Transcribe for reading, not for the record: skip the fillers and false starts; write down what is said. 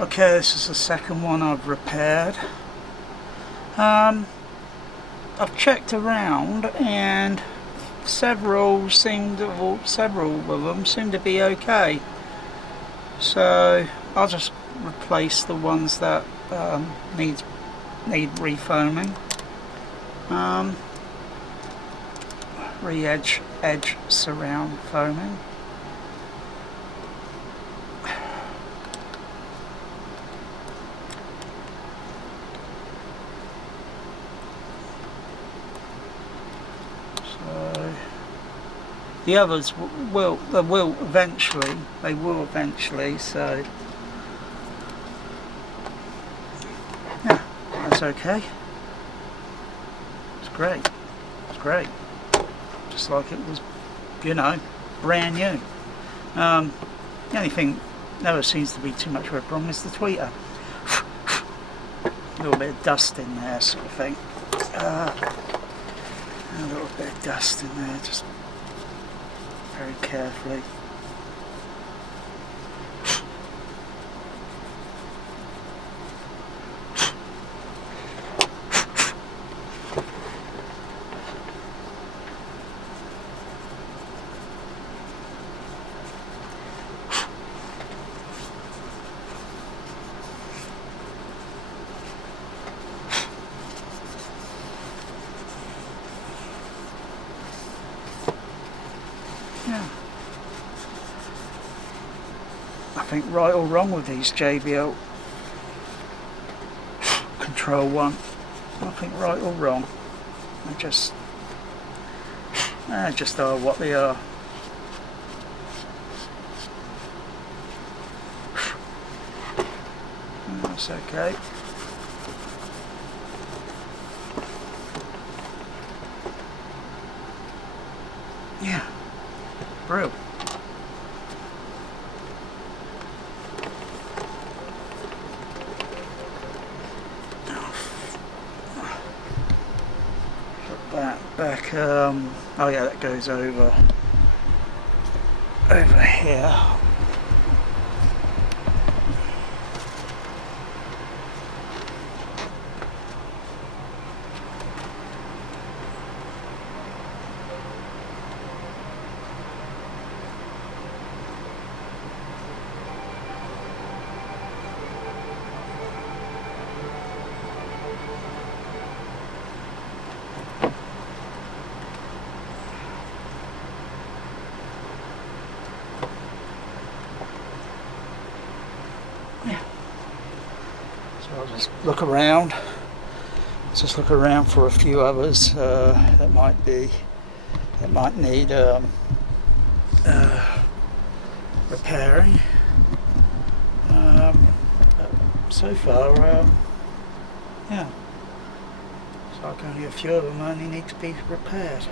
Okay, this is the second one I've repaired. I've checked around and several of them seem to be okay. So I'll just replace the ones that need refoaming. Re-edge surround foaming. So the others will eventually. So yeah, that's okay. It's great. It's great. Just like it was, brand new. The only thing never seems to be too much of a problem is the tweeter. A little bit of dust in there, sort of thing. A little bit of dust in there, just very carefully. Yeah. Nothing right or wrong with these JBL Control 1. Nothing right or wrong. They just are what they are. That's okay. Yeah. Brew. Put that back. Oh yeah, that goes over here. Yeah. So I'll just look around. Just look around for a few others that might need repairing. But so far, yeah. So only a few of them only need to be repaired.